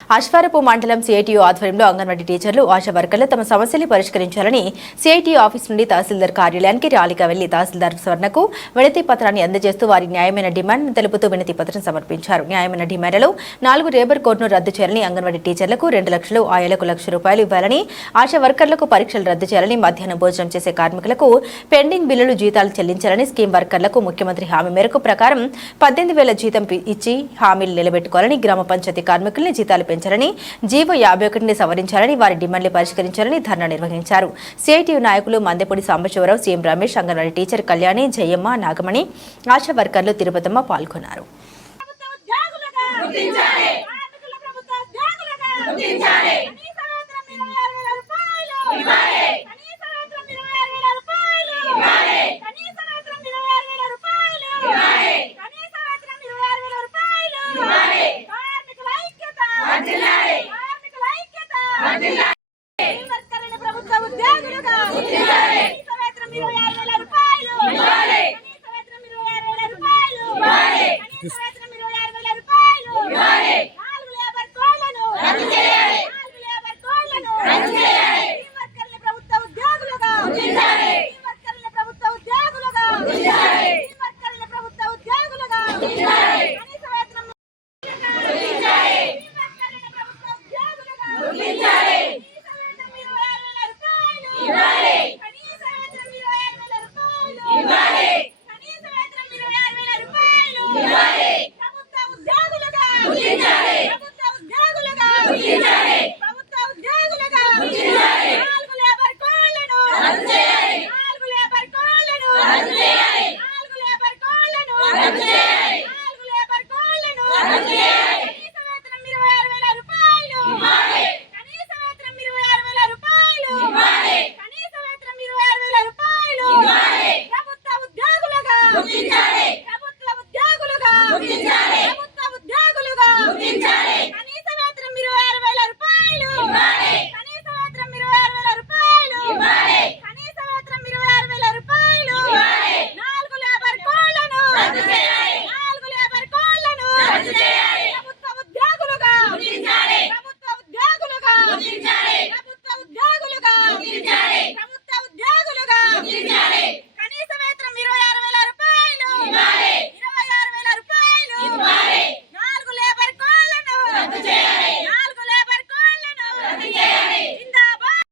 అశ్వారపు మండలం సిఐటియు ఆధ్వర్యంలో అంగన్వాడీ టీచర్లు ఆశా వర్కర్లు తమ సమస్యలు పరిష్కరించాలని సిఐటియు ఆఫీస్ నుండి తహసీల్దార్ కార్యాలయానికి ర్యాలీగా వెళ్లి తహసీల్దార్ స్వర్ణకు వినతి పత్రాన్ని అందజేస్తూ వారి న్యాయమైన డిమాండ్ తెలుపుతూ వినతి పత్రం సమర్పించారు. న్యాయమైన డిమాండ్లలో 4 లేబర్ కోడ్ను రద్దు చేయాలని, అంగన్వాడీ టీచర్లకు 2 లక్షలు, ఆయాలకు ₹1,00,000 ఇవ్వాలని, ఆశా వర్కర్లకు పరీక్షలు రద్దు చేయాలని, మధ్యాహ్నం భోజనం చేసే కార్మికులకు పెండింగ్ బిల్లులు జీతాలు చెల్లించాలని, స్కీమ్ వర్కర్లకు ముఖ్యమంత్రి హామీ మేరకు ప్రకారం 18,000 జీతం ఇచ్చి హామీలు నిలబెట్టుకోవాలని, గ్రామ పంచాయతీ కార్మికుల్ని జీతాలు పెంచాలని, జీవో 51ని సవరించాలని, వారి డిమాండ్లు పరిష్కరించాలని ధర్నా నిర్వహించారు. సిఐటియు నాయకులు మందెపూడి సాంబశివరావు, సీఎం రమేష్, అంగన్వాడీ టీచర్ కళ్యాణి, జయమ్మ, నాగమణి, ఆశా వర్కర్లు తిరుపతమ్మ పాల్గొన్నారు. ప్రభుత్వ ఉద్యోగులుగా